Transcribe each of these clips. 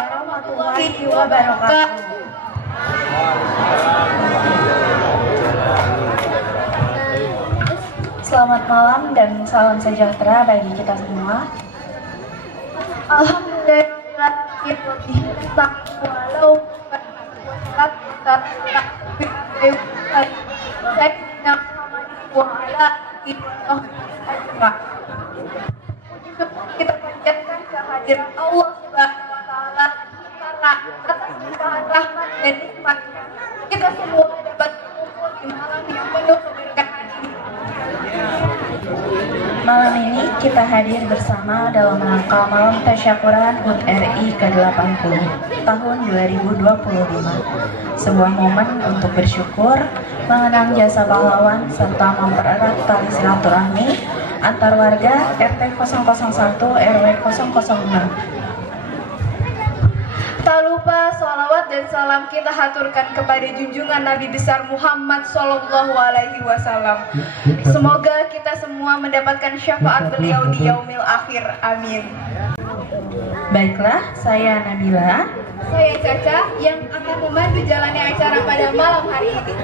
warahmatullahi wabarakatuh. Selamat malam dan salam sejahtera bagi kita semua. Alhamdulillah walau kita panjatkan kehadiran Allah Subhanahu wa taala karena atas limpahan rahmat dan nikmat kita semua dapat berkumpul di malam yang penuh keberkahan ini. Malam ini kita hadir bersama dalam rangka Malam Tasyakuran HUT RI ke-80 tahun 2025. Sebuah momen untuk bersyukur, mengenang jasa pahlawan serta mempererat tali silaturahmi antar warga RT 001 RW 006. Tak lupa sholawat dan salam kita haturkan kepada junjungan Nabi besar Muhammad Sallallahu Alaihi Wasallam. Semoga kita semua mendapatkan syafaat beliau di yaumil akhir. Amin. Baiklah, saya Nabila. Saya Caca yang akan membantu jalannya acara pada malam hari ini.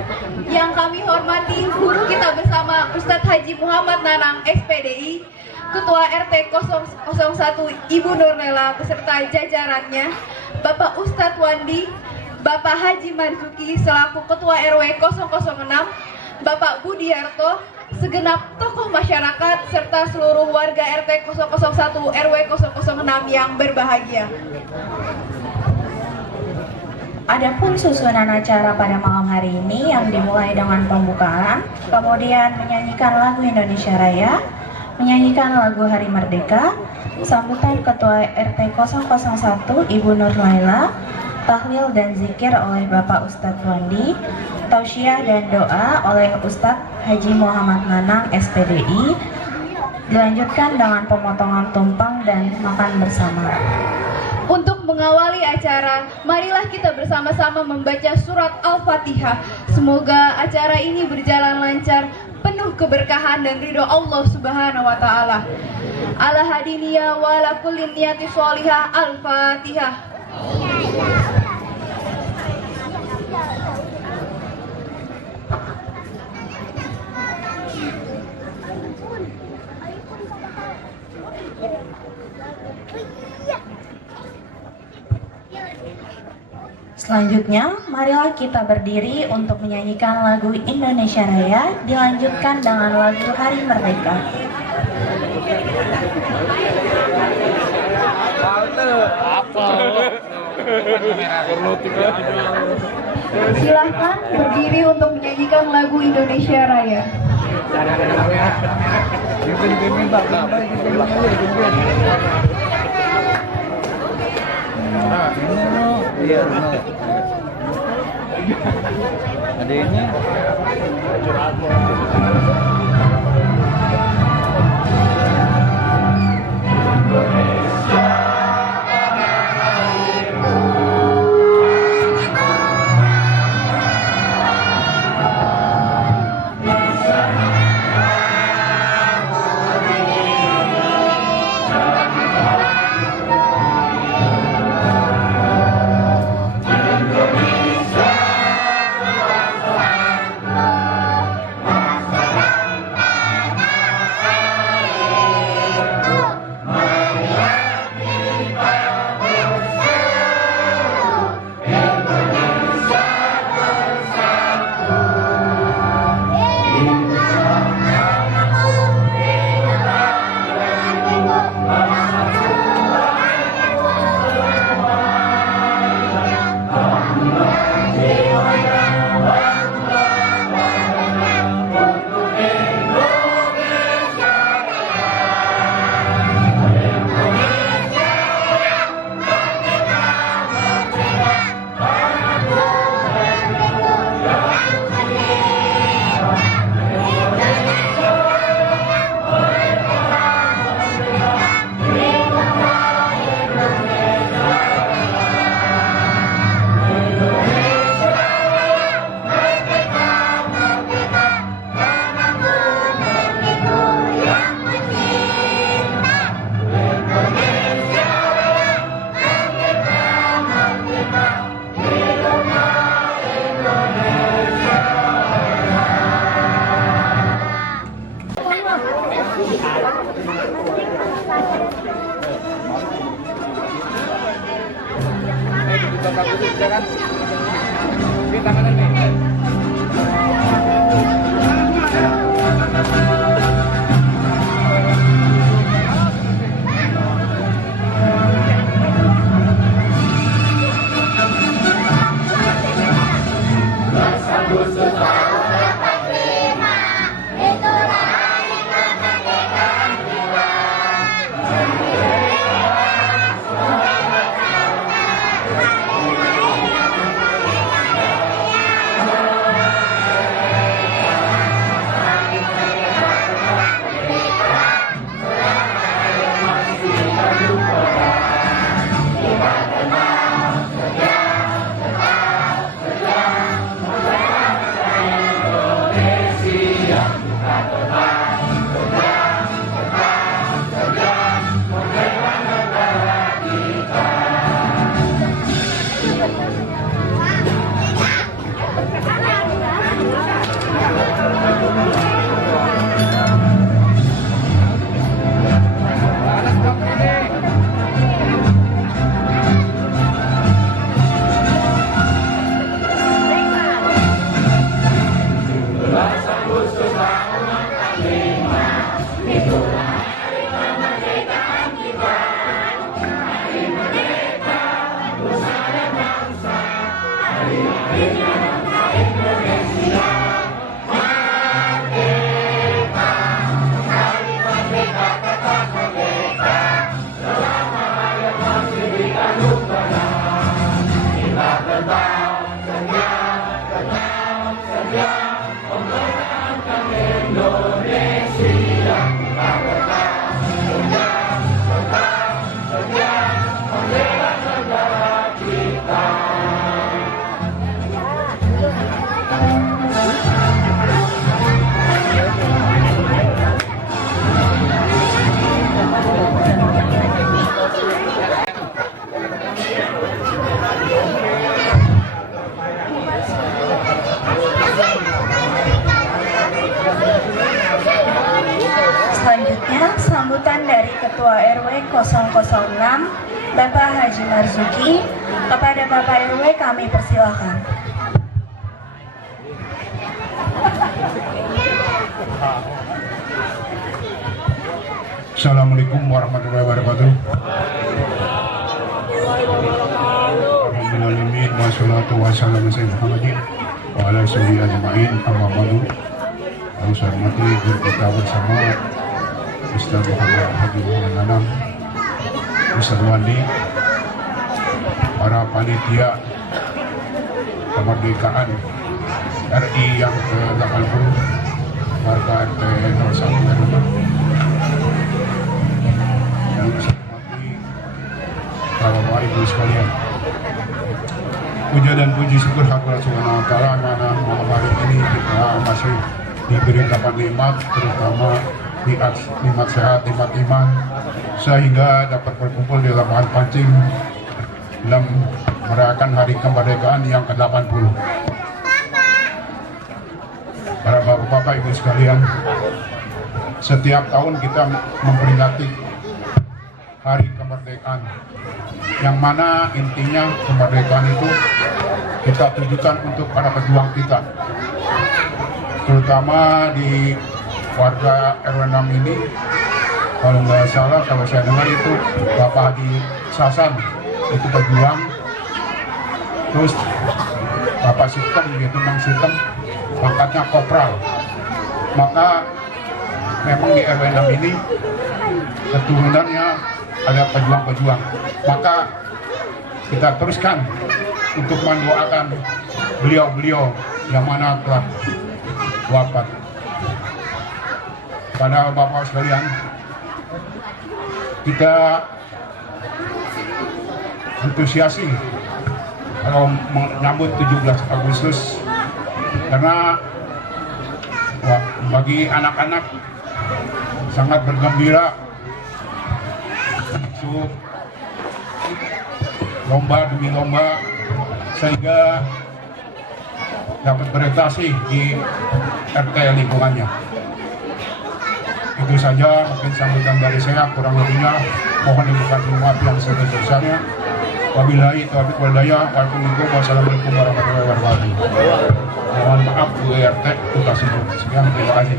Yang kami hormati guru kita bersama Ustadz Haji Muhammad Nanang SPDI, Ketua RT 001 Ibu Nurlela beserta jajarannya, Bapak Ustadz Wandi, Bapak Haji Marzuki selaku Ketua RW 006, Bapak Budiarto, segenap tokoh masyarakat serta seluruh warga RT 001 RW 006 yang berbahagia. Adapun susunan acara pada malam hari ini yang dimulai dengan pembukaan, kemudian menyanyikan lagu Indonesia Raya, menyanyikan lagu Hari Merdeka, sambutan Ketua RT 001 Ibu Nur Laila, tahlil dan zikir oleh Bapak Ustadz Wandi, tausiah dan doa oleh Ustadz Haji Muhammad Nanang SPDI, dilanjutkan dengan pemotongan tumpeng dan makan bersama. Untuk mengawali acara, marilah kita bersama-sama membaca surat Al-Fatihah. Semoga acara ini berjalan lancar, penuh keberkahan dan ridho Allah Subhanahu wa taala. Ala hadiniya wa ala kulli niyati sholihah. Al-Fatihah. Selanjutnya, marilah kita berdiri untuk menyanyikan lagu Indonesia Raya, dilanjutkan dengan lagu Hari Merdeka. Silahkan berdiri untuk menyanyikan lagu Indonesia Raya. Iya, ada ini. satu bisa kan? Ini tangannya nih. Selanjutnya, sambutan dari Ketua RW 006, Bapak Haji Marzuki. Kepada Bapak RW kami persilakan. Assalamualaikum warahmatullahi wabarakatuh. Alhamdulillah, wassalatu wassalamu ala Muhammadin wa ala alihi ajma'in, amma ba'du. Saya hormati guru kita bersama Ustaz Muhammad Hadi Muhammad, Ustaz Wandi, para panitia kemerdekaan RI yang ke-80, warga RT 01 RW. Yang saya hormati para Bapak Ibu sekalian, puja dan puji syukur hadirat Subhanahu wa Ta'ala, mana malam hari ini kita masih diberi kabar nikmat, terutama nikmat sehat, nikmat iman, sehingga dapat berkumpul di lapangan pancing dalam merayakan hari kemerdekaan yang ke-80. Para bapak-bapak, ibu sekalian, setiap tahun kita memperingati hari kemerdekaan, yang mana intinya kemerdekaan itu kita tujukan untuk para pejuang kita, terutama di warga RW 6 ini. Kalau nggak salah, kalau saya dengar itu Bapak Hadi Sasan itu pejuang, terus Bapak Sitem, yaitu Mang Sitem, pangkatnya kopral. Maka memang di RW 6 ini keturunannya ada pejuang-pejuang. Maka kita teruskan untuk mendoakan beliau-beliau yang mana telah wafat. Pada Bapak sekalian, kita antusiasi kalau menyambut 17 Agustus karena bagi anak-anak sangat bergembira untuk lomba demi lomba sehingga dapat berprestasi di RT lingkungannya. Itu saja mungkin sambutan dari saya, kurang lebihnya mohon dimaafkan yang sebesar-besarnya. Wabillahi taufiq wal hidayah. Wassalamualaikum warahmatullahi wabarakatuh. Mohon maaf Bu RT, kita sebut sekian, terima kasih.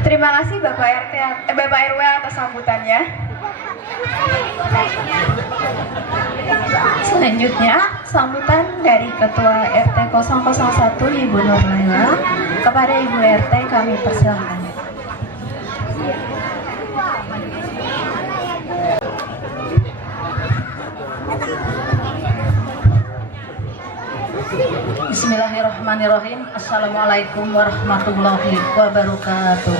Terima kasih Bapak RW atas sambutannya. Selanjutnya, sambutan dari Ketua RT 001 Ibu Nur Laila. Kepada Ibu RT kami persilakan. Bismillahirrahmanirrahim. Assalamualaikum warahmatullahi wabarakatuh.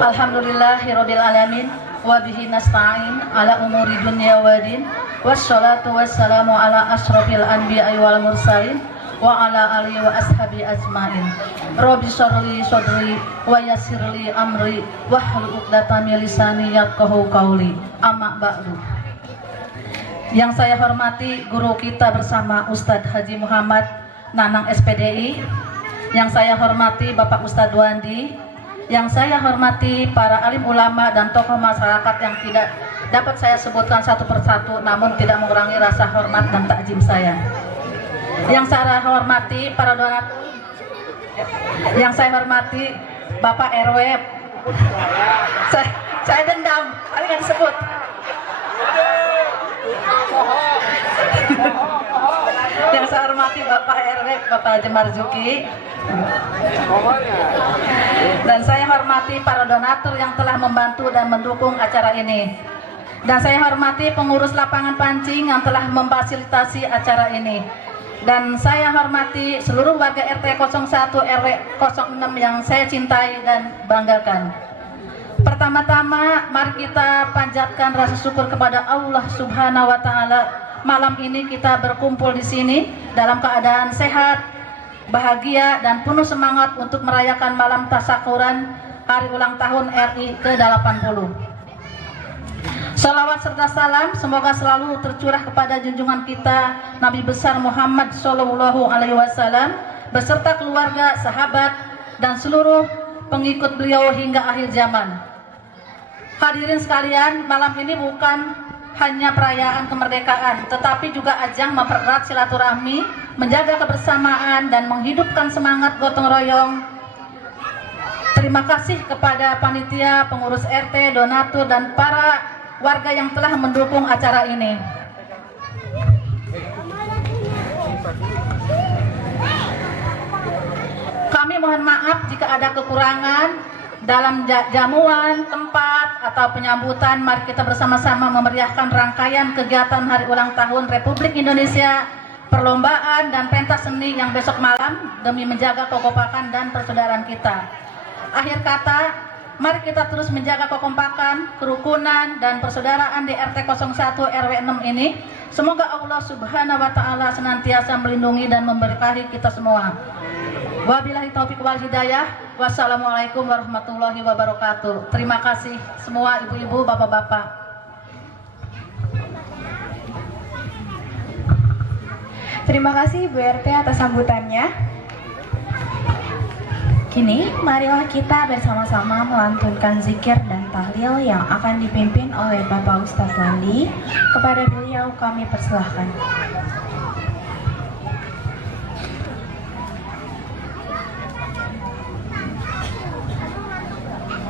Alhamdulillahirabbil alamin wa bihi nasta'in ala umuri dunya wa din. Wassalatu wassalamu ala asyrofil anbiya'i wal mursalin wa ala alihi wa ashabi ajmain. Rabbi shrahli sadri wa yassirli amri wahlul 'uqdatam min lisani yafqahu qawli. Amma ba'du. Yang saya hormati guru kita bersama Ustadz Haji Muhammad Nanang SPDI, yang saya hormati Bapak Ustadz Wandi, yang saya hormati para alim ulama dan tokoh masyarakat yang tidak dapat saya sebutkan satu persatu, namun tidak mengurangi rasa hormat dan takjim saya. Yang saya hormati para donatur, yang saya hormati Bapak RW, saya dendam, kali nggak disebut. Yang saya hormati Bapak RW, Bapak Haji Marzuki, dan saya hormati para donatur yang telah membantu dan mendukung acara ini, dan saya hormati pengurus lapangan pancing yang telah memfasilitasi acara ini, dan saya hormati seluruh warga RT 01 RW 06 yang saya cintai dan banggakan. Pertama-tama mari kita panjatkan rasa syukur kepada Allah Subhanahu wa taala. Malam ini kita berkumpul di sini dalam keadaan sehat, bahagia dan penuh semangat untuk merayakan malam tasyakuran hari ulang tahun RI ke-80. Salawat serta salam semoga selalu tercurah kepada junjungan kita Nabi besar Muhammad Shallallahu Alaihi Wasallam beserta keluarga, sahabat dan seluruh pengikut beliau hingga akhir zaman. Hadirin sekalian, malam ini bukan hanya perayaan kemerdekaan, tetapi juga ajang mempererat silaturahmi, menjaga kebersamaan dan menghidupkan semangat gotong royong. Terima kasih kepada panitia, pengurus RT, donatur dan para warga yang telah mendukung acara ini. Kami mohon maaf jika ada kekurangan dalam jamuan, tempat, atau penyambutan. Mari kita bersama-sama memeriahkan rangkaian kegiatan Hari Ulang Tahun Republik Indonesia, perlombaan dan pentas seni yang besok malam demi menjaga kekompakan dan persaudaraan kita. Akhir kata, mari kita terus menjaga kekompakan, kerukunan, dan persaudaraan di RT 01 RW 6 ini. Semoga Allah Subhanahu wa taala senantiasa melindungi dan memberkahi kita semua. Wabillahi taufiq wal hidayah. Wassalamualaikum warahmatullahi wabarakatuh. Terima kasih semua ibu-ibu, bapak-bapak. Terima kasih Bu RT atas sambutannya. Kini, marilah kita bersama-sama melantunkan zikir dan tahlil yang akan dipimpin oleh Bapak Ustadz Wandi. Kepada beliau kami persilahkan.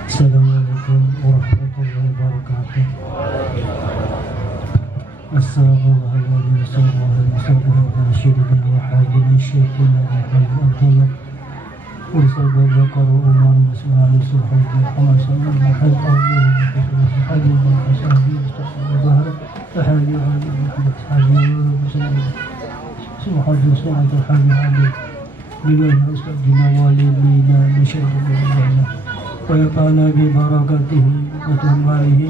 Assalamualaikum warahmatullahi wabarakatuh. Assalamualaikum warahmatullahi wabarakatuh. وصلى ذكر عمر وسمع صحيح محمد صلى الله عليه وسلم حديث الصحابي ظهر فحالي على حالي وسلم سبحان سمعت حالي عليه بلون أستاذنا والدينا بشر الله ويقعنا ببركاته وتماره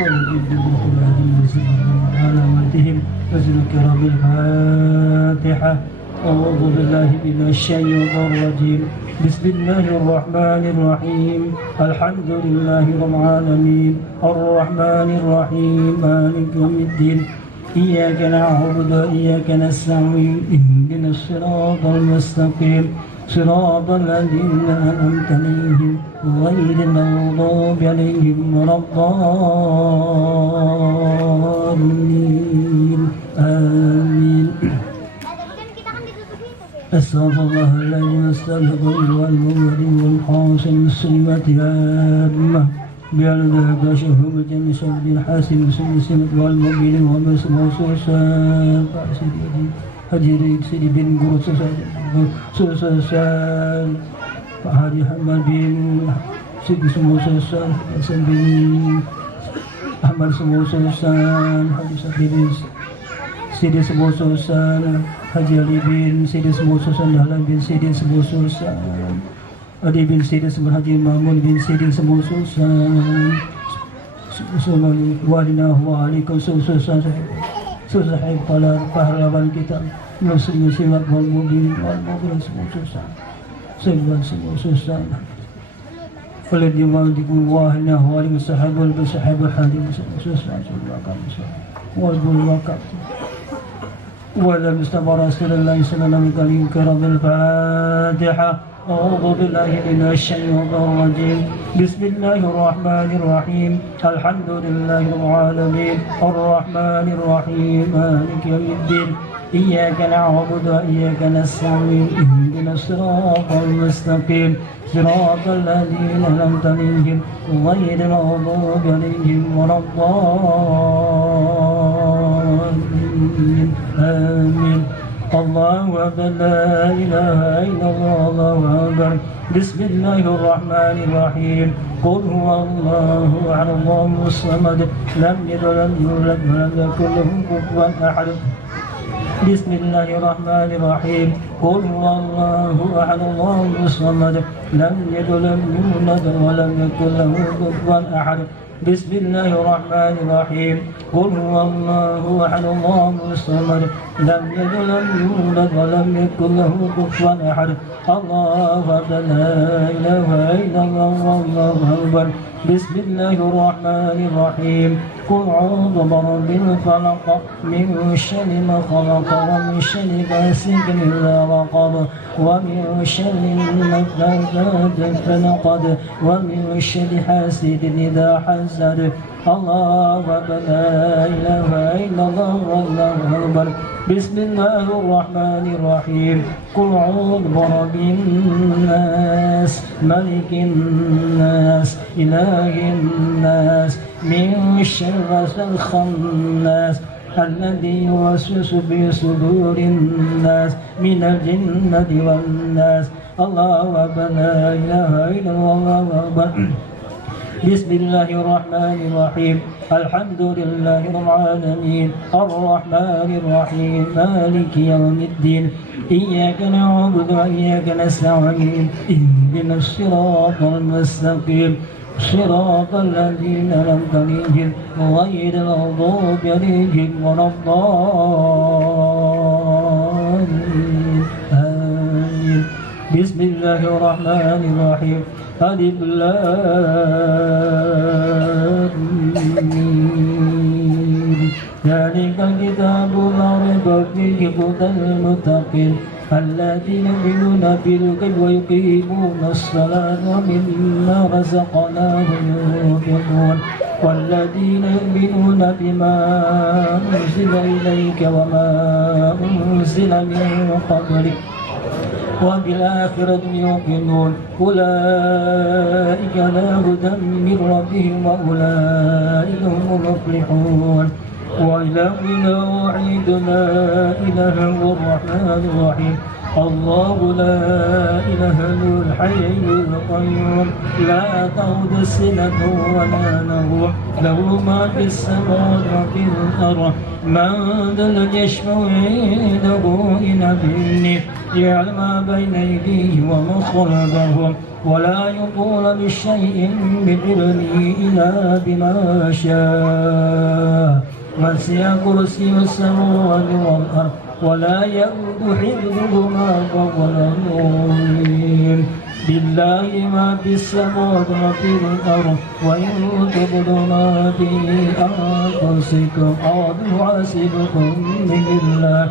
ونجد بخلاده وسلم على مدهم وذكر بالفاتحة. أعوذ بالله من الشيطان الرجيم. بسم الله الرحمن الرحيم. الحمد لله رب العالمين الرحمن الرحيم مالك يوم الدين. إياك نعبد وإياك نستعين اهدنا الصراط المستقيم صراط الذين أنعمت عليهم غير المغضوب عليهم ولا الضالين آمين. أستغفر الله الذي أستغفر والمؤمن والحاصل السلمة عامة بأن شهوة شر حاسم سلسلة والمؤمن ومسلم وسوسان Hadirin Sidi bin Guru Susasan Pak Hadi Ahmad bin Sidi Semua Susasan Hasan bin Ahmad Semua Susasan Haji Sadi bin Sidi Semua Susasan Haji Ali bin Sidi Semua Susasan Dahlan bin Sidi Semua Susasan Adi bin Sidi Semua Haji Mamun bin Sidi Semua Susasan Walinahu wa alaikum Susasan Sahib pahlawan kita muslimat wal mu'min semua susah semua susah oleh dimadiku wahna wali sahabul sahabul hadim semua susah wal bulwakat wala mustabara sallallahu alaihi wasallam kalim karamul fatihah. أعوذ بالله من الشيطان الرجيم بسم الله الرحمن الرحيم الحمد لله رب العالمين الرحمن الرحيم مالك يوم الدين إياك نعبد وإياك نستعين اهدنا الصراط المستقيم صراط الذين أنعمت عليهم غير المغضوب عليهم ولا الضالين آمين. الله أكبر لا إله إلا الله الله أكبر بسم الله الرحمن الرحيم قل هو الله أحد الله الصمد لم يلد ولم يولد ولم يكن له كفوا أحد بسم الله الرحمن الرحيم قل هو الله أحد الله الصمد لم يلد ولم يولد ولم يكن له كفوا أحد بسم الله الرحمن الرحيم قل هو الله أحد الله الصمد لم يلد ولم يولد ولم يكن له كفوا أحد الله أكبر لا إله إلا الله والله أكبر بسم الله الرحمن الرحيم قل أعوذ برب الفلق من شر ما خلق ومن شر غاسق إذا وقب ومن شر النفاثات في العقد ومن شر حاسد إذا حسد الله أكبر لا إله إلا الله والله أكبر بسم الله الرحمن الرحيم قل أعوذ برب الناس ملك الناس إله الناس من شر الخناس الذي يوسوس في صدور الناس من الجنة والناس الله أكبر لا إله إلا الله أكبر بسم الله الرحمن الرحيم الحمد لله رب العالمين الرحمن الرحيم مالك يوم الدين إياك نعبد وإياك نستعين اهدنا الصراط المستقيم صراط الذين أنعمت عليهم غير المغضوب عليهم ولا الضالين آمين. بسم الله الرحمن الرحيم ألف لام ميم ذلك الكتاب لا ريب فيه هدى للمتقين الذين يؤمنون بالغيب ويقيمون الصلاة ومما رزقناهم ينفقون والذين يؤمنون بما أنزل إليك وما أنزل من قبلك وبالآخرة يوقنون أولئك على هدى من ربهم وأولئك هم المفلحون وإلهنا واحد لا إله إلا الرحمن الرحيم الله لا إله إلا الحي القيوم لا تأخذه سنة ولا نوم له ما في السماوات وفي الأرض من ذا الذي يشفع عنده إلا بإذنه يعلم ما بين أيديهم وما خلفهم ولا يقول بشيء من علمه إلا بما شاء وسع كرسي السماوات والأرض ولا يؤود حفظهما وهو العظيم لله ما في السماوات وفي الأرض وإن تبدوا ما في أنفسكم أو تحاسبكم بالله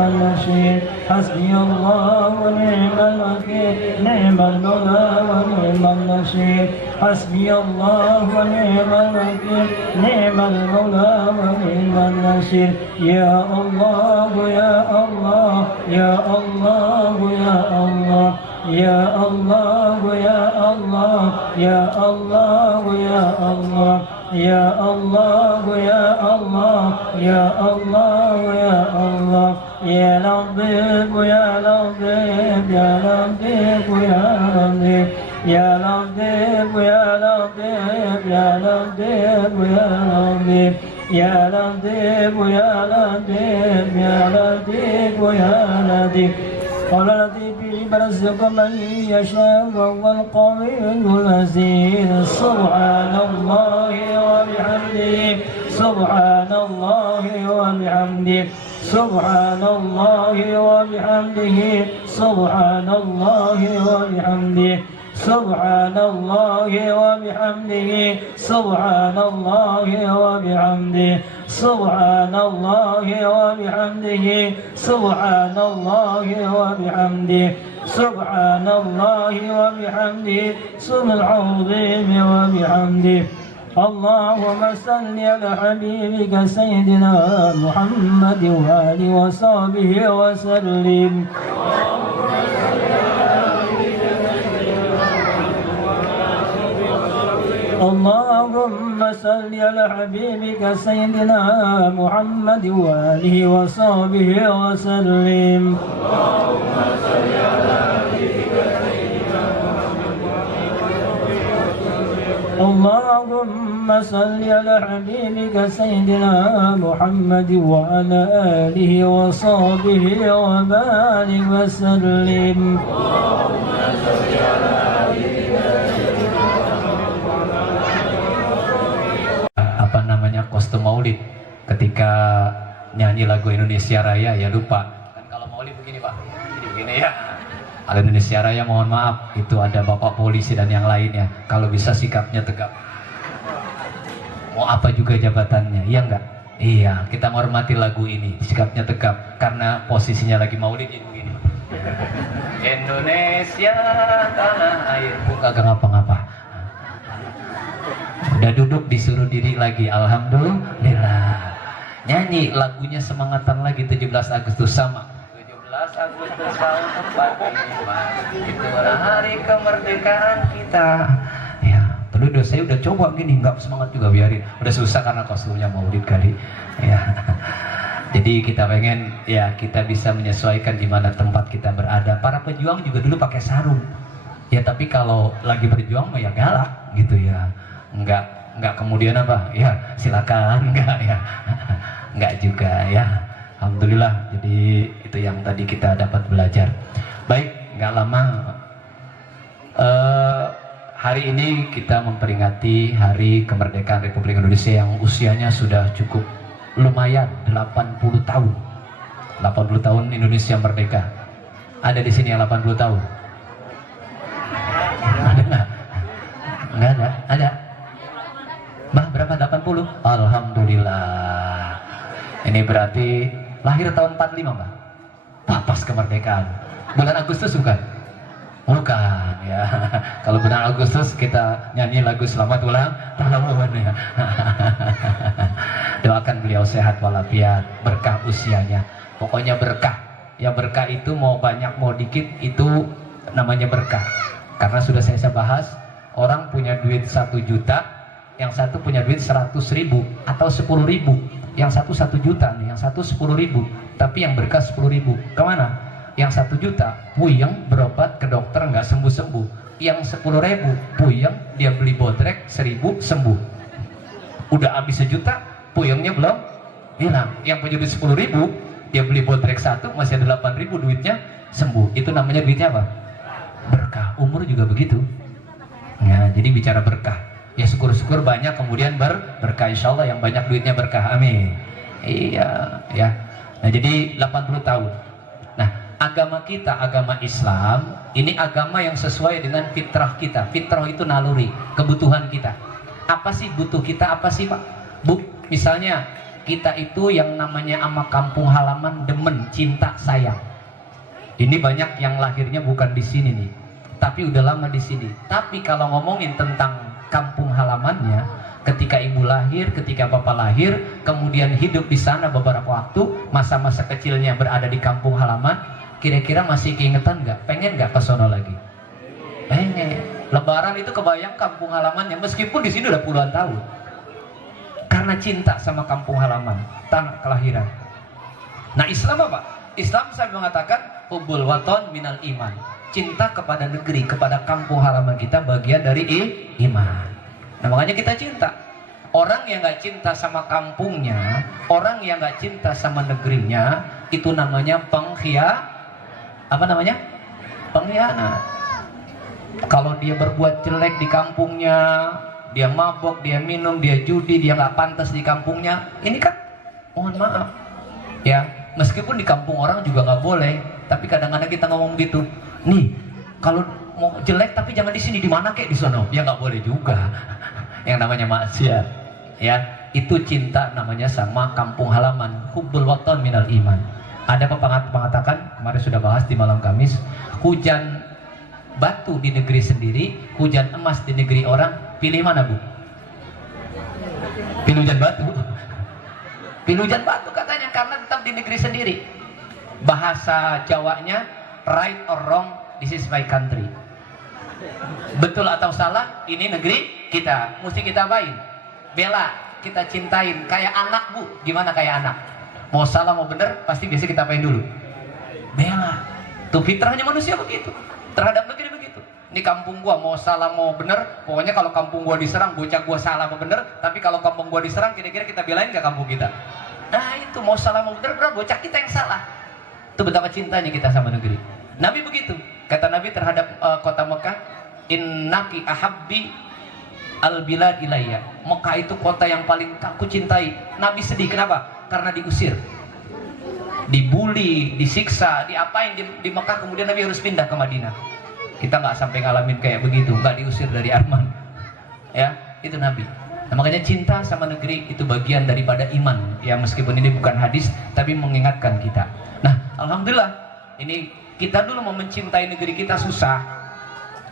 النصير حسبي الله ونعم الوكيل نعم المولى ونعم النصير حسبي الله ونعم الوكيل نعم المولى ونعم النصير يا الله يا الله يا الله يا الله يا الله يا الله يا الله يا الله يا الله يا الله يا الله يا الله يا لطيف يا لطيف يا لطيف يا لطيف يا لطيف يا لطيف يا لطيف يا لطيف يا لطيف يا لطيف يا لطيف يا لطيف قال لطيف برزق من يشاء وهو القوي العزيز سبحان الله وبحمده سبحان الله وبحمده سبحان الله وبحمده سبحان الله وبحمده سبحان الله وبحمده سبحان الله وبحمده سبحان الله وبحمده سبحان الله وبحمده سبحان الله وبحمده سبحان العظيم وبحمده اللهم صل على حبيبك سيدنا محمد وآله وصحبه وسلم اللهم صل على حبيبك سيدنا محمد وآله وصحبه وسلم اللهم صل على حبيبك سيدنا محمد وعلى آله وصحبه وبارك وسلم apa namanya kostum maulid ketika nyanyi lagu Indonesia Raya ya lupa kan kalau maulid begini Pak jadi begini ya. Kalau Indonesia Raya mohon maaf itu ada bapak polisi dan yang lainnya, kalau bisa sikapnya tegap, mau apa juga jabatannya, iya enggak? Iya, kita menghormati lagu ini, sikapnya tegap karena posisinya lagi maulid jadi begini. Indonesia tanah air, bukan ngapa-ngapa. Udah duduk disuruh diri lagi, alhamdulillah. Nyanyi lagunya semangatan lagi 17 Agustus sama. 17 Agustus tahun 45 itulah hari kemerdekaan kita. Ya, terus saya udah coba gini, nggak semangat juga biarin. Udah susah karena kostumnya maulid kali. Ya. Jadi kita pengen ya kita bisa menyesuaikan di mana tempat kita berada. Para pejuang juga dulu pakai sarung. Ya tapi kalau lagi berjuang mah ya galak gitu ya. Enggak kemudian apa? Ya, silakan enggak ya. Enggak juga ya. Alhamdulillah. Jadi itu yang tadi kita dapat belajar. Baik, enggak lama hari ini kita memperingati Hari Kemerdekaan Republik Indonesia yang usianya sudah cukup lumayan 80 tahun. 80 tahun Indonesia merdeka. Ada di sini yang 80 tahun? Ada enggak? Enggak ada? Ada? Bah, berapa? 80? Alhamdulillah. Ini berarti lahir tahun 45, Mbak? Pas kemerdekaan. Bulan Agustus bukan? Bukan ya. Kalau bulan Agustus kita nyanyi lagu selamat ulang tahun ya. Doakan beliau sehat walafiat, berkah usianya. Pokoknya berkah. Ya berkah itu mau banyak mau dikit itu namanya berkah. Karena sudah saya bahas, orang punya duit 1 juta, yang satu punya duit 100.000 atau 10.000. Yang satu 1 juta nih, yang satu 10.000. Tapi yang berkah 10.000. Kemana? Yang 1 juta puyeng berobat ke dokter nggak sembuh-sembuh. Yang 10.000 puyeng dia beli bodrek 1.000 sembuh. Udah habis 1 juta puyengnya belum hilang. Yang punya duit 10.000 dia beli bodrek 1 masih ada 8.000 duitnya sembuh. Itu namanya duitnya apa? Berkah. Umur juga begitu. Nah, jadi bicara berkah. Ya syukur-syukur banyak kemudian berkah, insya Allah yang banyak duitnya berkah, amin. Iya ya. Nah jadi 80 tahun. Nah agama kita, agama Islam ini agama yang sesuai dengan fitrah kita. Fitrah itu naluri, kebutuhan kita. Apa sih butuh kita, apa sih Pak? Bu, misalnya kita itu yang namanya ama kampung halaman demen, cinta, sayang. Ini banyak yang lahirnya bukan di sini nih, tapi udah lama di sini. Tapi kalau ngomongin tentang kampung halamannya, ketika ibu lahir, ketika bapak lahir, kemudian hidup di sana beberapa waktu, masa-masa kecilnya berada di kampung halaman, kira-kira masih keingetan nggak? Pengen nggak ke sono lagi? Pengen. Lebaran itu kebayang kampung halamannya, meskipun di sini udah puluhan tahun. Karena cinta sama kampung halaman, tanah kelahiran. Nah, Islam apa? Islam saya mengatakan hubbul waton minal iman. Cinta kepada negeri, kepada kampung halaman kita bagian dari iman. Nah, makanya kita cinta. Orang yang nggak cinta sama kampungnya, orang yang nggak cinta sama negerinya, itu namanya pengkhianat. Kalau dia berbuat jelek di kampungnya, dia mabok, dia minum, dia judi, dia nggak pantas di kampungnya, ini kan mohon maaf ya, meskipun di kampung orang juga nggak boleh, tapi kadang-kadang kita ngomong gitu, nih kalau mau jelek tapi jangan di sini, di mana kek, di sono, ya nggak boleh juga. Yang namanya maksiat ya, itu cinta namanya sama kampung halaman, hubbul waton minal iman. Ada mengatakan, kemarin sudah bahas di malam Kamis, hujan batu di negeri sendiri, hujan emas di negeri orang, pilih mana bu? Pilih hujan batu. Pilih hujan batu katanya, karena tetap di negeri sendiri. Bahasa Jawanya, right or wrong, this is my country. Betul atau salah, ini negeri kita, mesti kita apain? Bela, kita cintain, kayak anak bu. Gimana kayak anak? Mau salah mau bener, pasti biasa kita apain dulu? Bela. Tuh fitrahnya manusia begitu, terhadap negeri begitu. Ini kampung gua, mau salah mau bener, pokoknya kalau kampung gua diserang, bocah gua salah mau bener. Tapi kalau kampung gua diserang, kira-kira kita belain gak kampung kita? Nah itu, mau salah mau bener, berarti bocah kita yang salah. Itu betapa cintanya kita sama negeri. Nabi begitu, kata Nabi terhadap kota Mekah, innaki ahabbi al-bilad ilayya. Mekah itu kota yang paling aku cintai. Nabi sedih, kenapa? Karena diusir, dibully, disiksa, diapain di Mekah, kemudian Nabi harus pindah ke Madinah. Kita nggak sampai ngalamin kayak begitu, nggak diusir dari Arman. Ya, itu Nabi. Nah, makanya cinta sama negeri itu bagian daripada iman. Ya, meskipun ini bukan hadis, tapi mengingatkan kita. Nah, alhamdulillah, ini kita dulu mau mencintai negeri kita susah.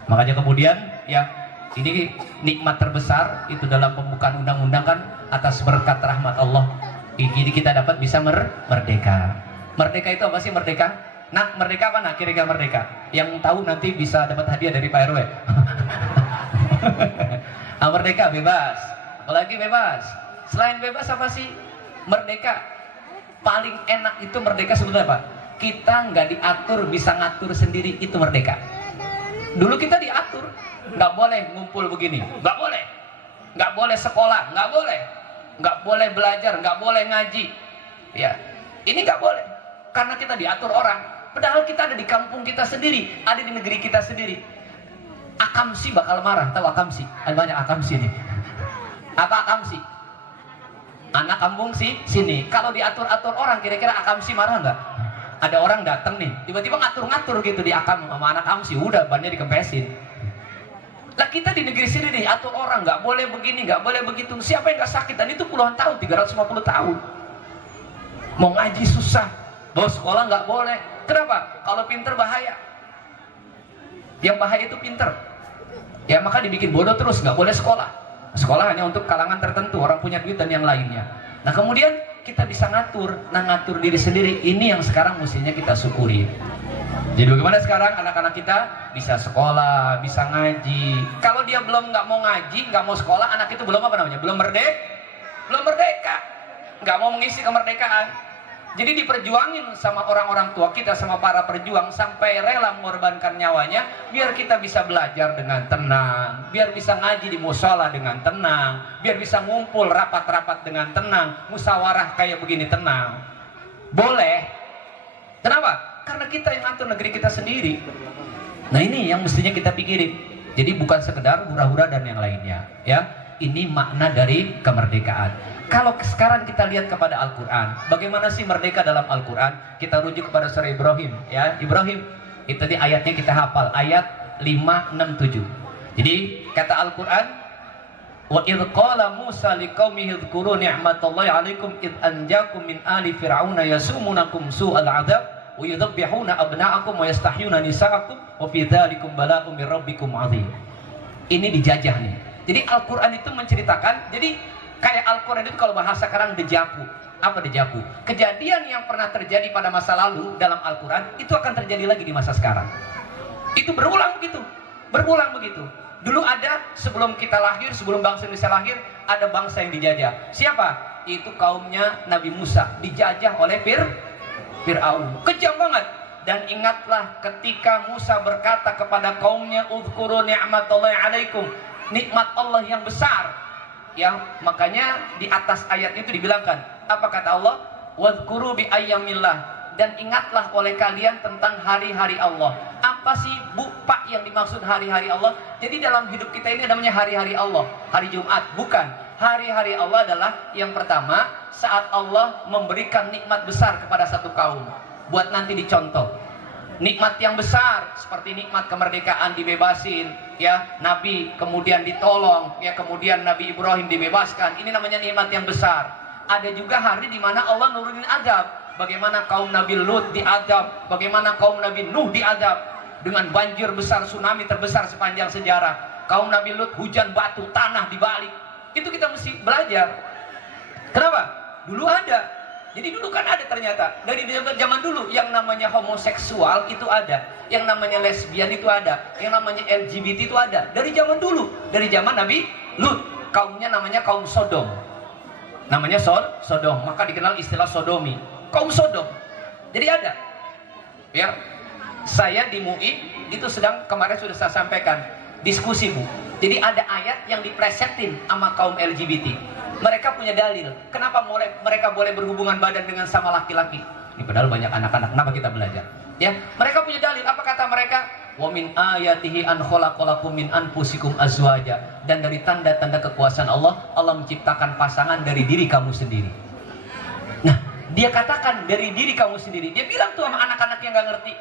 Makanya kemudian, ya, ini nikmat terbesar itu dalam pembukaan undang-undang kan, atas berkat rahmat Allah. Ini kita dapat bisa merdeka. Merdeka itu apa sih merdeka? Nah, merdeka apa? Nah, kira-kira merdeka. Yang tahu nanti bisa dapat hadiah dari Pak RW. Merdeka bebas. Apalagi bebas. Selain bebas apa sih? Merdeka. Paling enak itu merdeka sebetulnya apa? Kita nggak diatur, bisa ngatur sendiri, itu merdeka. Dulu kita diatur, nggak boleh ngumpul begini, nggak boleh. Nggak boleh sekolah, nggak boleh. Nggak boleh belajar, nggak boleh ngaji. Ya, ini nggak boleh. Karena kita diatur orang. Padahal kita ada di kampung kita sendiri, ada di negeri kita sendiri. Akamsi bakal marah, tahu akamsi? Ada banyak akamsi nih. Apa akamsi? Anak kampung sini. Kalau diatur-atur orang, kira-kira akamsi marah nggak? Ada orang datang nih, tiba-tiba ngatur-ngatur gitu di akam sama anak akamsi, udah bannya dikempesin. Lah kita di negeri sini nih, atur orang, nggak boleh begini, nggak boleh begitu. Siapa yang nggak sakit? Dan itu puluhan tahun, 350 tahun. Mau ngaji susah, mau sekolah nggak boleh. Kenapa? Kalau pinter bahaya. Yang bahaya itu pinter. Ya maka dibikin bodoh terus, nggak boleh sekolah. Sekolah hanya untuk kalangan tertentu, orang punya duit dan yang lainnya. Nah kemudian kita bisa ngatur, ngatur diri sendiri. Ini yang sekarang mestinya kita syukuri. Jadi bagaimana sekarang anak-anak kita bisa sekolah, bisa ngaji. Kalau dia belum nggak mau ngaji, nggak mau sekolah, anak itu belum apa namanya? Belum merdeka, nggak mau mengisi kemerdekaan. Jadi diperjuangin sama orang-orang tua kita, sama para perjuang, sampai rela mengorbankan nyawanya biar kita bisa belajar dengan tenang, biar bisa ngaji di mushola dengan tenang, biar bisa ngumpul rapat-rapat dengan tenang, musyawarah kayak begini tenang. Boleh. Kenapa? Karena kita yang atur negeri kita sendiri. Nah ini yang mestinya kita pikirin. Jadi bukan sekedar hura-hura dan yang lainnya, ya. Ini makna dari kemerdekaan. Kalau sekarang kita lihat kepada Al-Quran, bagaimana sih merdeka dalam Al-Quran? Kita rujuk kepada surah Ibrahim, ya. Ibrahim, itu tadi ayatnya kita hafal, ayat 5, 6, 7. Jadi kata Al-Quran, Wa idh qala Musa liqaumihi dzkuru ni'matallahi 'alaikum id anjakum min ali fir'auna yasumunakum su'al 'adzab wa yudhabbihuna abna'akum wa yastahyuna nisa'akum wa fi dzalikum bala'un mir rabbikum 'adzim. Ini dijajah nih. Jadi Al-Qur'an itu menceritakan, jadi kayak Al-Qur'an itu kalau bahasa sekarang dejavu. Apa dejavu? Kejadian yang pernah terjadi pada masa lalu dalam Al-Qur'an itu akan terjadi lagi di masa sekarang. Itu berulang begitu. Berulang begitu. Dulu ada, sebelum kita lahir, sebelum bangsa Indonesia lahir, ada bangsa yang dijajah. Siapa? Itu kaumnya Nabi Musa, dijajah oleh Fir'aun. Kejam banget. Dan ingatlah ketika Musa berkata kepada kaumnya, "Udzkuru ni'matallahi 'alaikum." Nikmat Allah yang besar. Ya, makanya di atas ayat itu dibilangkan, apa kata Allah? "Wadzkuru bi ayyamillah." Dan ingatlah oleh kalian tentang hari-hari Allah. Apa sih Bu, Pak yang dimaksud hari-hari Allah? Jadi dalam hidup kita ini namanya hari-hari Allah. Hari Jumat, bukan. Hari-hari Allah adalah yang pertama saat Allah memberikan nikmat besar kepada satu kaum. Buat nanti dicontoh. Nikmat yang besar seperti nikmat kemerdekaan dibebasin, ya, Nabi kemudian ditolong, ya, kemudian Nabi Ibrahim dibebaskan. Ini namanya nikmat yang besar. Ada juga hari di mana Allah nurunin azab. Bagaimana kaum Nabi Lut diazab, bagaimana kaum Nabi Nuh diazab dengan banjir besar, tsunami terbesar sepanjang sejarah. Kaum Nabi Lut hujan batu, tanah dibalik. Itu kita mesti belajar. Kenapa? Dulu ada. Jadi dulu kan ada ternyata. Dari zaman dulu yang namanya homoseksual itu ada, yang namanya lesbian itu ada, yang namanya LGBT itu ada. Dari zaman dulu, dari zaman Nabi Lut, kaumnya namanya kaum Sodom. Namanya Sodom, maka dikenal istilah sodomi. Kaum Sodom. Jadi ada. Ya. Saya di MUI itu sedang kemarin sudah saya sampaikan diskusi, Bu. Jadi ada ayat yang diplesetin sama kaum LGBT. Mereka punya dalil. Kenapa mereka boleh berhubungan badan dengan sama laki-laki? Ini padahal banyak anak-anak. Kenapa kita belajar? Ya, mereka punya dalil. Apa kata mereka? Wa min ayatihi an khalaqalakum min anfusikum azwaja. Dan dari tanda-tanda kekuasaan Allah, Allah menciptakan pasangan dari diri kamu sendiri. Nah, dia katakan dari diri kamu sendiri. Dia bilang tuh sama anak-anak yang gak ngerti,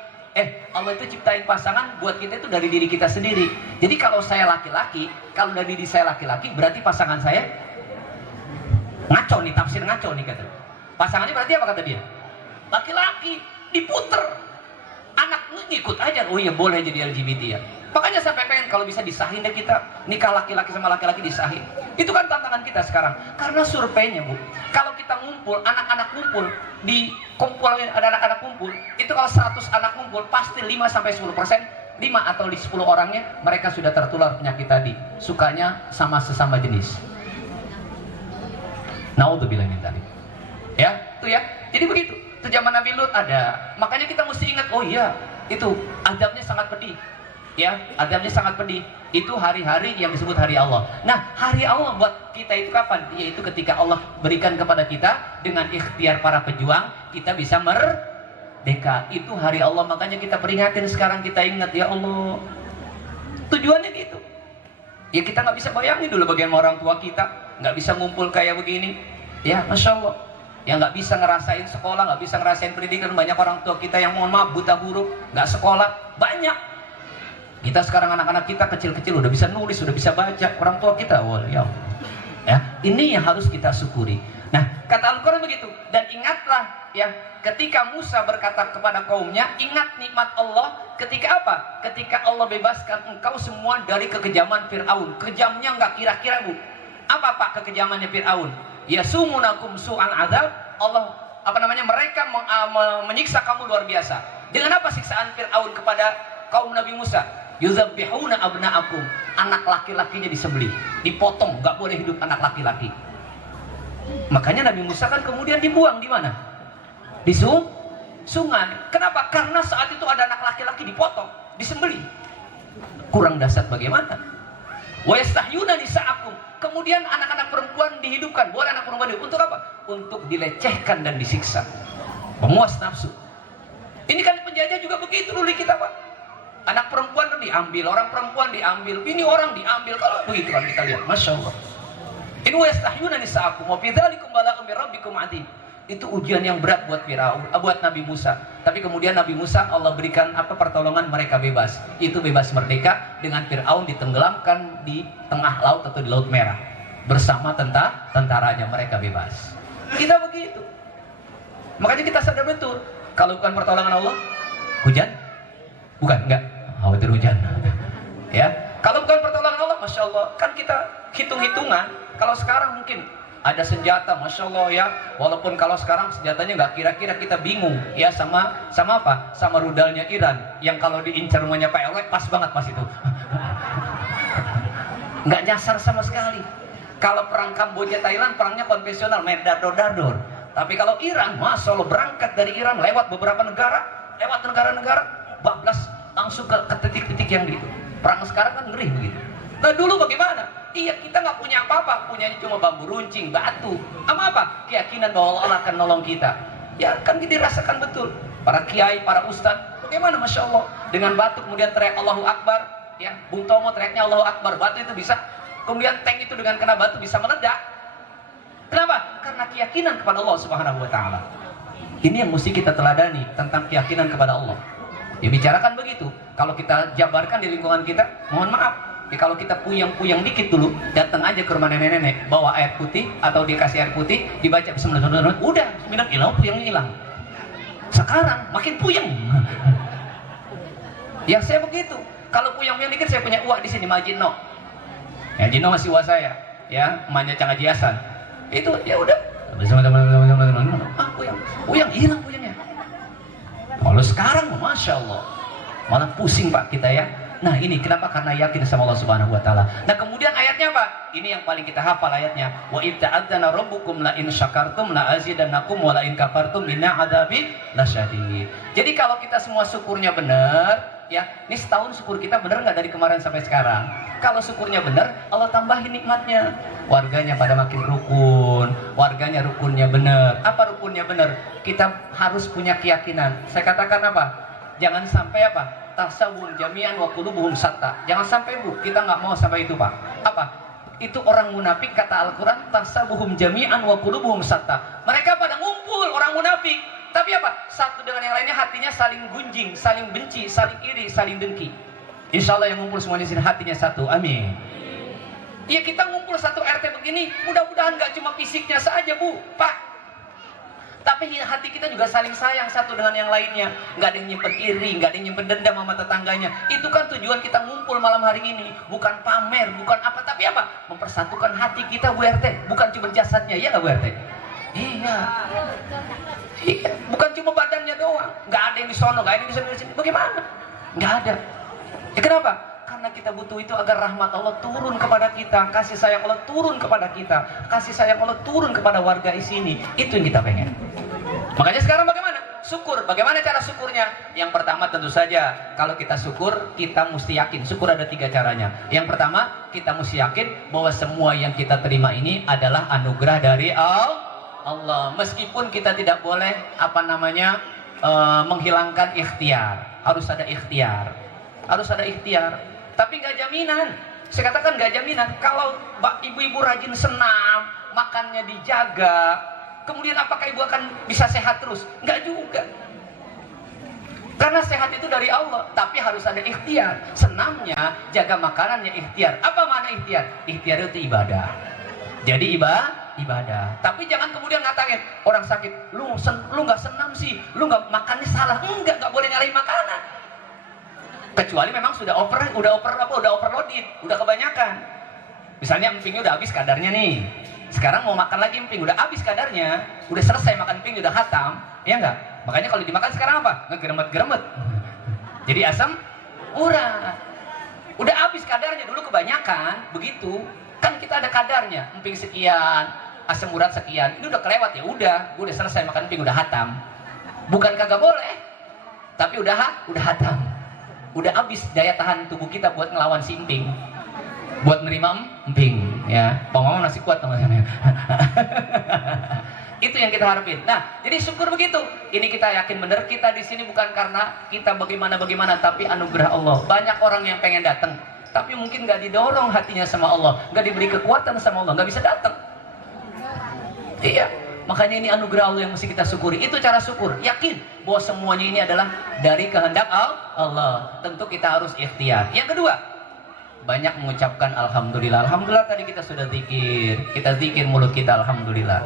Allah itu ciptain pasangan buat kita itu dari diri kita sendiri. Jadi kalau saya laki-laki, kalau dari diri saya laki-laki, berarti pasangan saya ngaco nih, tafsir ngaco nih kata. Pasangannya berarti apa kata dia? Laki-laki, diputer. Anak ngikut aja, oh iya boleh jadi LGBT ya. Makanya sampai pengen kalau bisa disahin deh kita nikah laki-laki sama laki-laki disahin. Itu kan tantangan kita sekarang. Karena surveinya, Bu, kalau kita ngumpul, anak-anak ngumpul, di kumpulin ada anak-anak kumpul, itu kalau 100 anak ngumpul pasti 5-10%, 5 atau di 10 orangnya mereka sudah tertular penyakit tadi. Sukanya sama sesama jenis. Naudzubillah min dzalik. Ya, itu ya. Jadi begitu. Itu zaman Nabi Lut ada. Makanya kita mesti ingat, oh iya, itu azabnya sangat pedih. Ya, azabnya sangat pedih. Itu hari-hari yang disebut hari Allah. Nah, hari Allah buat kita itu kapan? Yaitu ketika Allah berikan kepada kita dengan ikhtiar para pejuang, kita bisa merdeka. Itu hari Allah, makanya kita peringatin sekarang, kita ingat, ya Allah. Tujuannya gitu. Ya kita nggak bisa bayangin dulu bagaimana orang tua kita nggak bisa ngumpul kayak begini. Ya, Masya Allah. Yang nggak bisa ngerasain sekolah, nggak bisa ngerasain pendidikan. Banyak orang tua kita yang mohon maaf buta huruf, nggak sekolah, banyak. Kita sekarang anak-anak kita kecil-kecil udah bisa nulis, udah bisa baca. Orang tua kita, wah ya, ini yang harus kita syukuri. Nah, kata Al-Quran begitu. Dan ingatlah, ya, ketika Musa berkata kepada kaumnya, ingat nikmat Allah. Ketika apa? Ketika Allah bebaskan engkau semua dari kekejaman Fir'aun. Kejamnya nggak kira-kira, Bu. Apa Pak kekejamannya Fir'aun? Yasumunakum su'al azab. Allah mereka menyiksa kamu luar biasa. Dengan apa siksaan Fir'aun kepada kaum Nabi Musa? Yuzabbihuna abna'akum. Anak laki-lakinya disembelih, dipotong, nggak boleh hidup anak laki-laki. Makanya Nabi Musa kan kemudian dibuang di mana? Di sungai. Kenapa? Karena saat itu ada anak laki-laki dipotong, disembelih. Kurang dahsyat bagaimana? Wa yastahyuna nisa'akum. Kemudian anak-anak perempuan dihidupkan. Boleh anak perempuan dihidupkan. Untuk apa? Untuk dilecehkan dan disiksa. Pemuas nafsu. Ini kan penjajah juga begitu dulu kita, Pak. Anak perempuan diambil, orang perempuan diambil, ini orang diambil. Kalau begitu kan kita lihat, Masya Allah. Ini wa yastahyuna nisa'akum wa fi dzalikum bala'un mir rabbikum 'adzim. Itu ujian yang berat buat Firaun, buat Nabi Musa. Tapi kemudian Nabi Musa Allah berikan pertolongan, mereka bebas. Itu bebas merdeka dengan Firaun ditenggelamkan di tengah laut atau di Laut Merah. bersama tentaranya, mereka bebas. Kita begitu. Makanya kita sadar betul, kalau bukan pertolongan Allah, hujan? Bukan, enggak. Khawatir hujan. Ya, kalau bukan pertolongan Allah, masya Allah, kan kita hitung-hitungan. Kalau sekarang mungkin ada senjata, masya Allah ya. Walaupun kalau sekarang senjatanya nggak, kira-kira kita bingung ya sama apa? Sama rudalnya Iran, yang kalau diincar rumahnya Pak RW pas banget pas itu. Nggak nyasar sama sekali. Kalau perang Kamboja Thailand, perangnya konvensional, main dador-dador. Tapi kalau Iran, masya Allah, berangkat dari Iran lewat beberapa negara, lewat negara-negara, bablas langsung ke titik-titik yang gitu. Perang sekarang kan ngeri begitu. Nah dulu bagaimana? Iya, kita nggak punya apa-apa, punyanya cuma bambu runcing, batu. Sama apa? Keyakinan bahwa Allah akan nolong kita. Ya kan dirasakan betul. Para kiai, para ustadz, bagaimana masya Allah, dengan batu kemudian teriak Allahu Akbar, ya Bung Tomo teriaknya Allahu Akbar, batu itu bisa. Kemudian tank itu dengan kena batu bisa meledak. Kenapa? Karena keyakinan kepada Allah Subhanahu wa Ta'ala. Ini yang mesti kita teladani tentang keyakinan kepada Allah. Ya bicarakan begitu. Kalau kita jabarkan di lingkungan kita, mohon maaf. Ya kalau kita puyeng-puyeng dikit dulu, datang aja ke rumah nenek-nenek, bawa air putih atau dikasih air putih, dibaca bismillahirrahmanirrahim, udah minum hilang, puyengnya hilang. Sekarang makin puyeng. Ya saya begitu. Kalau puyeng-puyeng dikit, saya punya uak di sini, Majid No. Ya Jino masih uak saya, ya emaknya Cang Haji Hasan. Itu ya udah. Puyeng hilang puyengnya. Kalau sekarang, masya Allah, malah pusing Pak kita ya. Nah ini kenapa? Karena yakin sama Allah Subhanahu wa Ta'ala. Nah kemudian ayatnya apa? Ini yang paling kita hafal ayatnya. Wa idh ta'adzana rabbukum la in syakartum la azidannakum wa la in kafartum inna adzabi lasyadid. Jadi kalau kita semua syukurnya benar, ya, ini setahun syukur kita benar nggak dari kemarin sampai sekarang? Kalau syukurnya benar, Allah tambahin nikmatnya. Warganya pada makin rukun, warganya rukunnya benar. Apa rukunnya benar? Kita harus punya keyakinan. Saya katakan apa? Jangan sampai apa? Tasawun jami'an wa qulubuhum satta. Jangan sampai Bu, kita nggak mau sampai itu Pak. Apa? Itu orang munafik, kata Al-Quran, tasawuhum jami'an wa qulubuhum satta. Mereka pada ngumpul orang munafik, tapi apa? Satu dengan yang lainnya hatinya saling gunjing, saling benci, saling iri, saling dengki. Insya Allah yang ngumpul semuanya sini hatinya satu, amin. Ya kita ngumpul satu RT begini, mudah-mudahan nggak cuma fisiknya saja Bu, Pak, tapi hati kita juga saling sayang satu dengan yang lainnya. Nggak ada yang nyimpen iri, nggak ada yang nyimpen dendam sama tetangganya. Itu kan tujuan kita ngumpul malam hari ini. Bukan pamer, bukan apa, tapi apa? Mempersatukan hati kita Bu RT. Bukan cuma jasadnya, ya nggak Bu RT? Iya. Iya. Bukan cuma badannya doang. Nggak ada yang di sono, nggak ada yang di sini. Bagaimana? Nggak ada. Ya kenapa? Karena kita butuh itu agar rahmat Allah turun kepada kita, kasih sayang Allah turun kepada kita, kasih sayang Allah turun kepada warga di sini. Itu yang kita pengen. Makanya sekarang bagaimana? Syukur. Bagaimana cara syukurnya? Yang pertama tentu saja, kalau kita syukur, kita mesti yakin. Syukur ada 3 caranya. Yang pertama, kita mesti yakin bahwa semua yang kita terima ini adalah anugerah dari Allah. Meskipun kita tidak boleh menghilangkan ikhtiar. Harus ada ikhtiar. Harus ada ikhtiar. Tapi nggak jaminan. Saya katakan nggak jaminan. Kalau ibu-ibu rajin senam, makannya dijaga, kemudian apakah ibu akan bisa sehat terus? Nggak juga. Karena sehat itu dari Allah, tapi harus ada ikhtiar. Senamnya, jaga makanannya ikhtiar. Apa makna ikhtiar? Ikhtiar itu ibadah. Jadi ibadah. Tapi jangan kemudian ngatain orang sakit, lu nggak senam sih, lu nggak makannya salah. Nggak boleh nyalahin makanan. Kecuali memang sudah overloaded, udah kebanyakan. Misalnya empingnya udah habis kadarnya nih. Sekarang mau makan lagi emping, udah habis kadarnya, udah selesai makan emping, udah khatam, ya enggak? Makanya kalau dimakan sekarang apa? Ngegeremet-geremet. Jadi asam urat. Udah habis kadarnya, dulu kebanyakan, begitu. Kan kita ada kadarnya, emping sekian, asam urat sekian. Ini udah kelewat, ya udah, gue udah selesai makan emping, udah khatam. Bukan kagak boleh, tapi udah khatam. Udah habis daya tahan tubuh kita buat ngelawan si emping, buat nerima emping, ya. Pengomong masih kuat teman-teman. Itu yang kita harapin. Nah, jadi syukur begitu. Ini kita yakin benar kita di sini bukan karena kita bagaimana, tapi anugerah Allah. Banyak orang yang pengen datang, tapi mungkin nggak didorong hatinya sama Allah, nggak diberi kekuatan sama Allah, nggak bisa datang. Iya. Makanya ini anugerah Allah yang mesti kita syukuri. Itu cara syukur. Yakin bahwa semuanya ini adalah dari kehendak Allah. Tentu kita harus ikhtiar. Yang kedua, banyak mengucapkan alhamdulillah. Alhamdulillah tadi kita sudah zikir, kita zikir mulut kita alhamdulillah.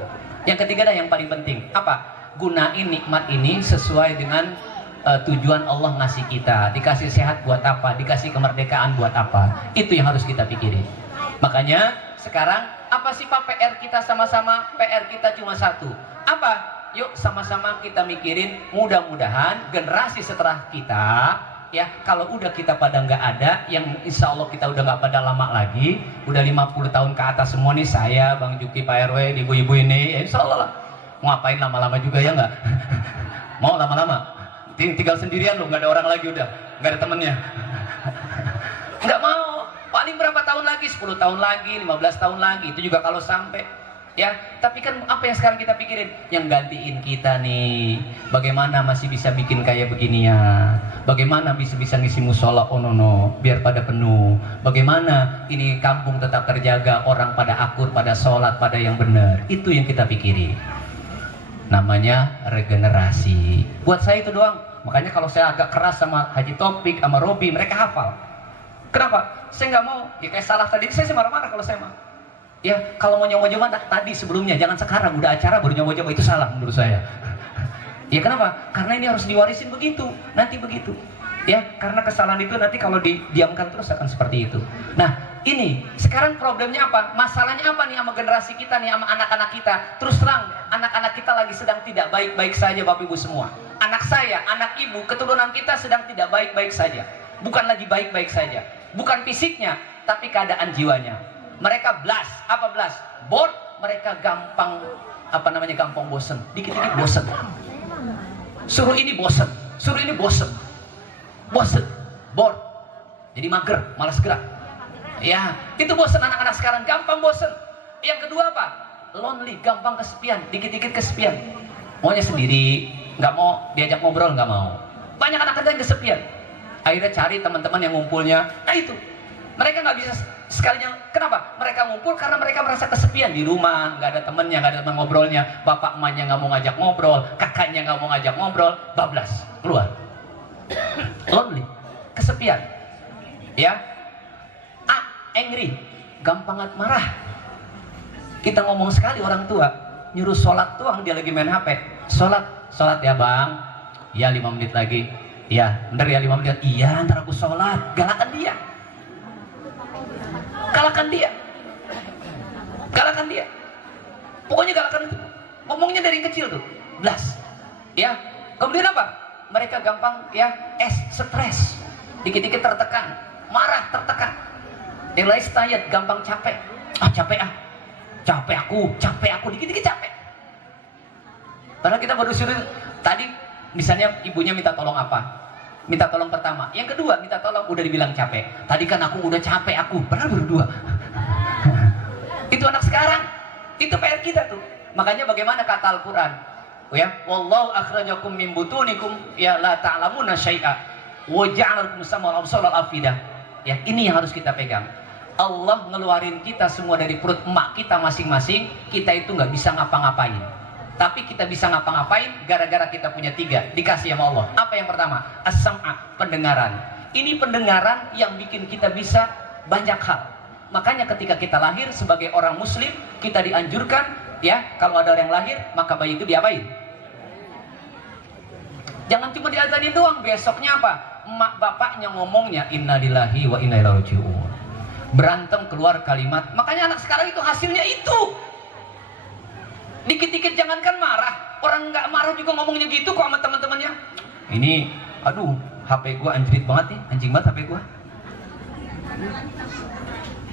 Yang ketiga dah yang paling penting, apa? Gunain nikmat ini sesuai dengan tujuan Allah ngasih kita. Dikasih sehat buat apa? Dikasih kemerdekaan buat apa? Itu yang harus kita pikirin. Makanya sekarang apa sih Pak PR kita sama-sama? PR kita cuma satu. Apa? Yuk sama-sama kita mikirin, mudah-mudahan generasi setelah kita, ya kalau udah kita pada nggak ada, yang insya Allah kita udah nggak pada lama lagi, udah 50 tahun ke atas semua nih, saya, Bang Juki, Pak RW, ibu-ibu ini, ya insya Allah lah. Ngapain lama-lama juga ya nggak? Mau lama-lama? Tinggal sendirian loh, nggak ada orang lagi udah, nggak ada temennya. Nggak mau, paling berapa tahun lagi? 10 tahun lagi, 15 tahun lagi, itu juga kalau sampai. Ya, tapi kan apa yang sekarang kita pikirin? Yang gantiin kita nih, bagaimana masih bisa bikin kayak beginian, bagaimana bisa ngisi musola no, biar pada penuh, bagaimana ini kampung tetap terjaga, orang pada akur, pada sholat, pada yang benar. Itu yang kita pikirin. Namanya regenerasi. Buat saya itu doang. Makanya kalau saya agak keras sama Haji Topik, sama Robi, mereka hafal. Kenapa? Saya nggak mau, ya kayak salah tadi, saya sih marah-marah kalau saya mah. Ya, kalau mau nyoba-nyoba tadi sebelumnya, jangan sekarang udah acara baru nyoba-nyoba, itu salah menurut saya. Ya kenapa? Karena ini harus diwarisin begitu, nanti begitu. Ya, karena kesalahan itu nanti kalau didiamkan terus akan seperti itu. Nah, ini sekarang problemnya apa? Masalahnya apa nih sama generasi kita nih, sama anak-anak kita? Terus terang, anak-anak kita lagi sedang tidak baik-baik saja Bapak Ibu semua. Anak saya, anak ibu, keturunan kita sedang tidak baik-baik saja. Bukan lagi baik-baik saja. Bukan fisiknya, tapi keadaan jiwanya. Mereka blas, apa blas? Bored, mereka gampang, gampang bosen. Dikit-dikit bosen. Suruh ini bosen, suruh ini bosen. Bosen, bored. Jadi mager, malas gerak. Ya, itu bosen anak-anak sekarang, gampang bosen. Yang kedua apa? Lonely, gampang kesepian, dikit-dikit kesepian. Maunya sendiri, nggak mau diajak ngobrol, nggak mau. Banyak anak-anak yang kesepian. Akhirnya cari teman-teman yang ngumpulnya. Nah itu, mereka nggak bisa sekalinya. Kenapa? Mereka ngumpul karena mereka merasa kesepian di rumah, nggak ada temennya, nggak ada teman ngobrolnya. Bapak emaknya nggak mau ngajak ngobrol, kakaknya nggak mau ngajak ngobrol, bablas, keluar. Lonely, kesepian. Ya, angry, gampang marah. Kita ngomong sekali orang tua, nyuruh sholat doang dia lagi main HP. Sholat ya bang, ya 5 menit lagi. Ya, bentar ya 5 menit. Iya, ntar aku sholat. Galakan dia. Pokoknya galakan itu. Ngomongnya dari kecil tuh, blas. Ya, kemudian apa? Mereka gampang ya, stres, dikit-dikit tertekan, marah, tertekan. Yang lain tired, gampang capek. Capek aku, dikit-dikit capek. Padahal kita baru suruh tadi, misalnya ibunya minta tolong apa? Minta tolong pertama, yang kedua minta tolong udah dibilang capek. Tadi kan aku udah capek padahal berdua. Itu anak sekarang, itu PR kita tuh. Makanya bagaimana kata Al-Quran? Ya, wallahu akhrajakum min butunikum ya la ta'lamuna syai'a wa ja'alakum sam'a wal absara wal afidah. Ya, ini yang harus kita pegang. Allah ngeluarin kita semua dari perut emak kita masing-masing. Kita itu nggak bisa ngapa-ngapain. Tapi kita bisa ngapa-ngapain gara-gara kita punya 3 dikasih sama Allah. Apa yang pertama? As-sam'a, pendengaran. Ini pendengaran yang bikin kita bisa banyak hal. Makanya ketika kita lahir sebagai orang muslim, kita dianjurkan ya, kalau ada orang yang lahir, maka bayi itu diapain? Jangan cuma diazanin doang, besoknya apa? Emak bapaknya ngomongnya innalillahi wa inna ilaihi raji'un. Berantem keluar kalimat. Makanya anak sekarang itu hasilnya itu. Dikit-dikit jangankan marah, orang nggak marah juga ngomongnya gitu kok sama teman-temannya. Ini, aduh, HP gua anjrit banget nih, anjing banget HP gua.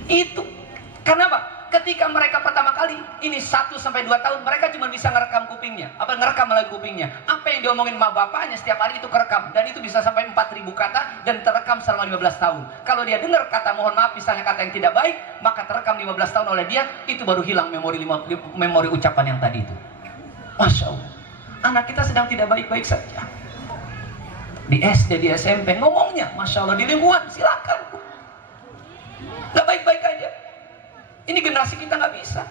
Itu karena apa? Ketika mereka pertama kali ini 1 sampai 2 tahun, mereka cuma bisa ngerekam kupingnya, ngerekam melalui kupingnya. Apa yang diomongin sama bapaknya setiap hari itu kerekam, dan itu bisa sampai 4.000 kata dan terekam selama 15 tahun. Kalau dia dengar kata mohon maaf, misalnya kata yang tidak baik, maka terekam 15 tahun oleh dia, itu baru hilang memori ucapan yang tadi itu. Masya Allah, anak kita sedang tidak baik-baik saja. Di SD, di SMP ngomongnya, Masya Allah, di lingkungan silakan, nggak baik-baik aja. Ini generasi kita nggak bisa.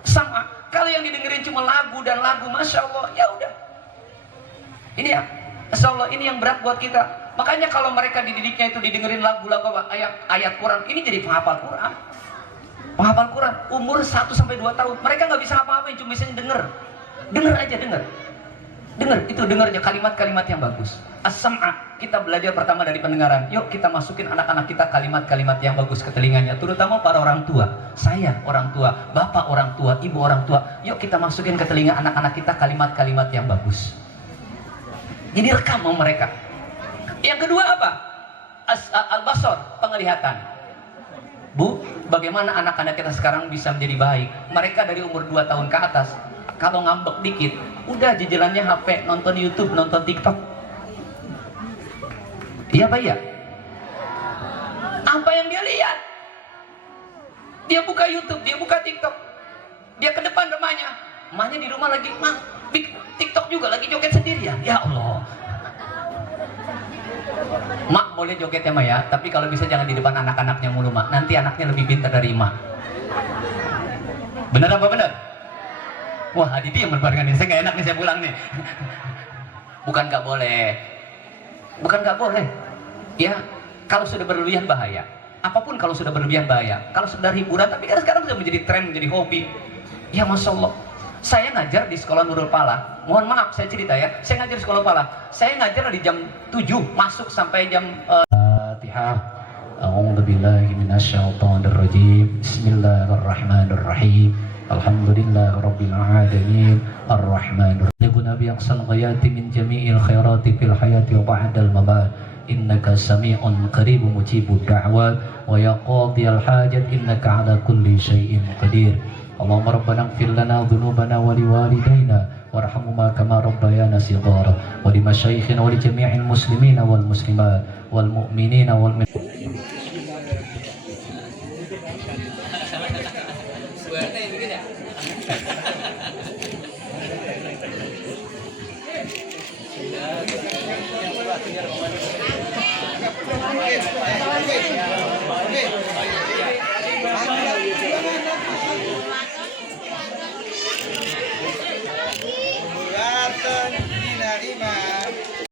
Sama, kalau yang didengerin cuma lagu dan lagu, Masya Allah, ya udah. Ini ya, Masya Allah, ini yang berat buat kita. Makanya kalau mereka dididiknya itu didengerin lagu-lagu ayat Quran, ini jadi penghafal Quran. Penghafal Quran umur 1 sampai 2 tahun. Mereka nggak bisa apa-apa, cuma bisa denger. Denger aja, denger. Dengar, itu dengarnya kalimat-kalimat yang bagus. As-sam'a, kita belajar pertama dari pendengaran. Yuk kita masukin anak-anak kita kalimat-kalimat yang bagus ke telinganya, terutama para orang tua. Saya orang tua, bapak orang tua, ibu orang tua. Yuk kita masukin ke telinga anak-anak kita kalimat-kalimat yang bagus. Jadi rekam sama mereka. Yang kedua apa? Al-basar, penglihatan. Bu, bagaimana anak-anak kita sekarang bisa menjadi baik? Mereka dari umur 2 tahun ke atas, kalau ngambek dikit, udah jejelannya HP, nonton YouTube, nonton TikTok. Iya apa iya? Apa yang dia lihat? Dia buka YouTube, dia buka TikTok. Dia ke depan rumahnya. Emaknya di rumah lagi, TikTok juga, lagi joget sendirian. Ya Allah. Mak boleh joget ya, Mak ya, tapi kalau bisa jangan di depan anak-anaknya mulu, Mak. Nanti anaknya lebih pintar dari Mak. Bener apa bener? Wah, Aditi yang berbarengan ini, saya nggak enak nih, saya pulang nih. Bukan nggak boleh, bukan nggak boleh. Ya, kalau sudah berlebihan bahaya. Apapun kalau sudah berlebihan bahaya. Kalau sudah hiburan, tapi kan sekarang sudah menjadi tren, menjadi hobi. Ya Masya Allah. Saya ngajar di sekolah Nurul Falah. Mohon maaf, saya cerita ya. Saya ngajar di sekolah Falah. Saya ngajar di jam 7, masuk sampai jam Fatihah. A'udzu billahi minasyaitonir rajim. Bismillahirrahmanirrahim. Alhamdulillah Rabbil Alamin Ar-Rahmanir Rahim. Nabi ahsan ghayati min jami'il khairati fil hayati wa ba'dal mamat. Innaka sami'un qaribun mujibud da'wat wa ya qadiyal hajat innaka ala kulli syai'in qadir. Allahumma rabbana ighfir lana dhunubana wa liwalidayna warhamhuma kama rabbayana shighara wa li masyayikhina wa li jami'il muslimina wal muslimat wal mu'minina wal mu'minat.